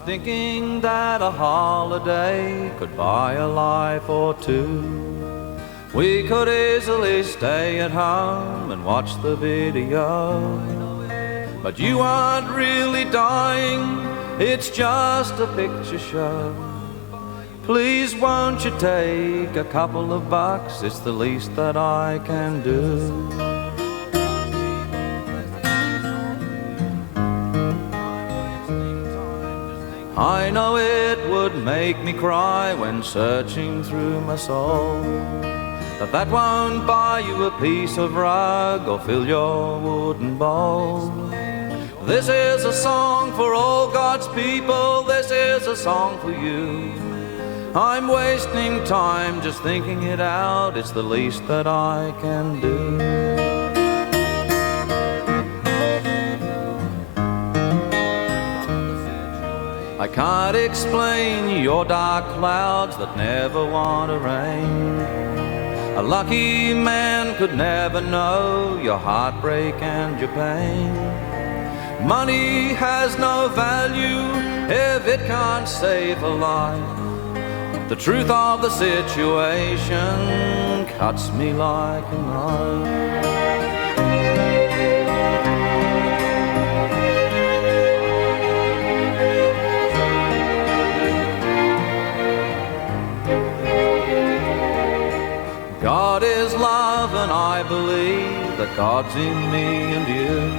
was thinking that a holiday could buy a life or two. We could easily stay at home and watch the video. But you aren't really dying, it's just a picture show. Please won't you take a couple of bucks, it's the least that I can do. I know it would make me cry when searching through my soul, but that won't buy you a piece of rug or fill your wooden bowl. This is a song for all God's people, this is a song for you. I'm wasting time just thinking it out, it's the least that I can do. I can't explain your dark clouds that never want to rain. A lucky man could never know your heartbreak and your pain. Money has no value if it can't save a life. The truth of the situation cuts me like a knife. God is love and I believe that God's in me and you.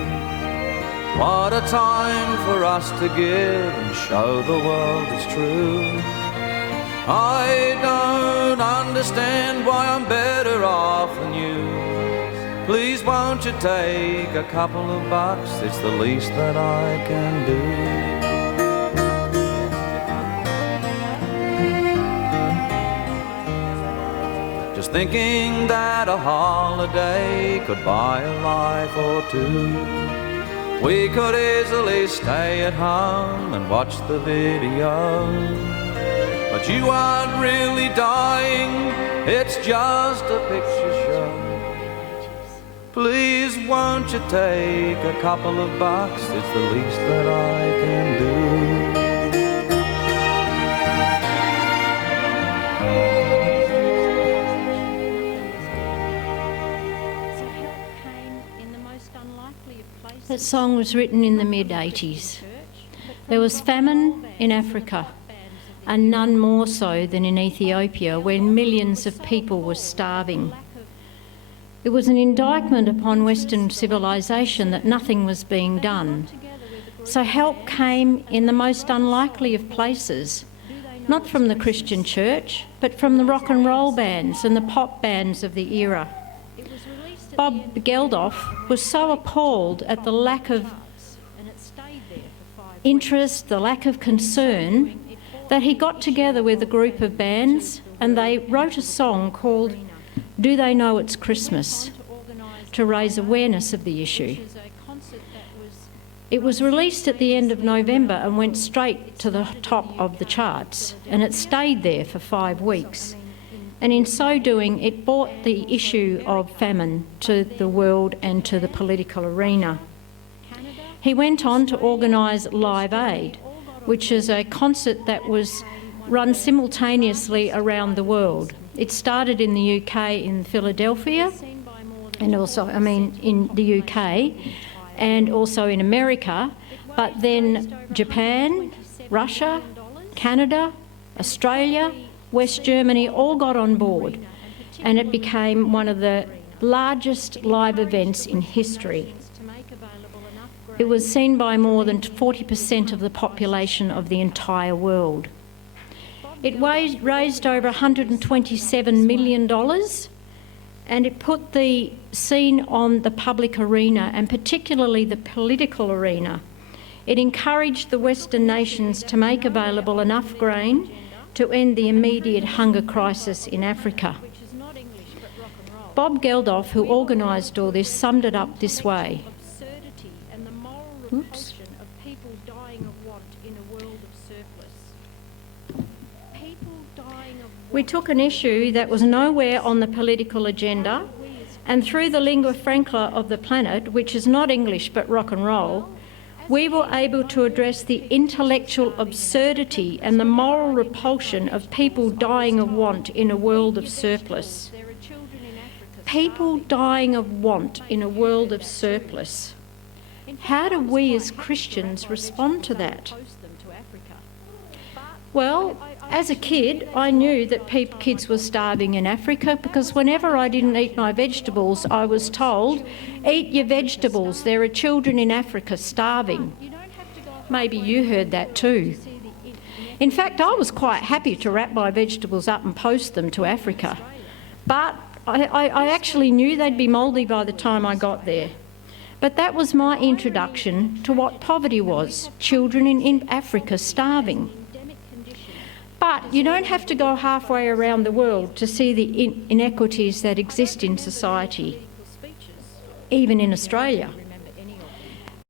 What a time for us to give and show the world it's true. I don't understand why I'm better off than you. Please won't you take a couple of bucks, it's the least that I can do. Just thinking that a holiday could buy a life or two. We could easily stay at home and watch the video. But you aren't really dying, it's just a picture show. Please won't you take a couple of bucks, it's the least that I can do. That song was written in the mid-80s. There was famine in Africa, and none more so than in Ethiopia, where millions of people were starving. It was an indictment upon Western civilization that nothing was being done. So help came in the most unlikely of places, not from the Christian church, but from the rock and roll bands and the pop bands of the era. Bob Geldof was so appalled at the lack of interest, the lack of concern, that he got together with a group of bands and they wrote a song called Do They Know It's Christmas to raise awareness of the issue. It was released at the end of November and went straight to the top of the charts, and it stayed there for 5 weeks. And in so doing, it brought the issue of famine to the world and to the political arena. He went on to organise Live Aid, which is a concert that was run simultaneously around the world. It started in the UK in Philadelphia, and also, in the UK, and also in America, but then Japan, Russia, Canada, Australia, West Germany all got on board, and it became one of the largest live events in history. It was seen by more than 40% of the population of the entire world. It raised over $127 million, and it put the scene on the public arena, and particularly the political arena. It encouraged the Western nations to make available enough grain to end the immediate hunger crisis in Africa. Bob Geldof, who organised all this, summed it up this way. Oops. We took an issue that was nowhere on the political agenda, and through the lingua franca of the planet, which is not English but rock and roll, we were able to address the intellectual absurdity and the moral repulsion of people dying of want in a world of surplus. People dying of want in a world of surplus. How do we as Christians respond to that? Well, as a kid, I knew that kids were starving in Africa because whenever I didn't eat my vegetables, I was told, eat your vegetables, there are children in Africa starving. Maybe you heard that too. In fact, I was quite happy to wrap my vegetables up and post them to Africa. But I actually knew they'd be mouldy by the time I got there. But that was my introduction to what poverty was, children in Africa starving. But you don't have to go halfway around the world to see the inequities that exist in society, even in Australia.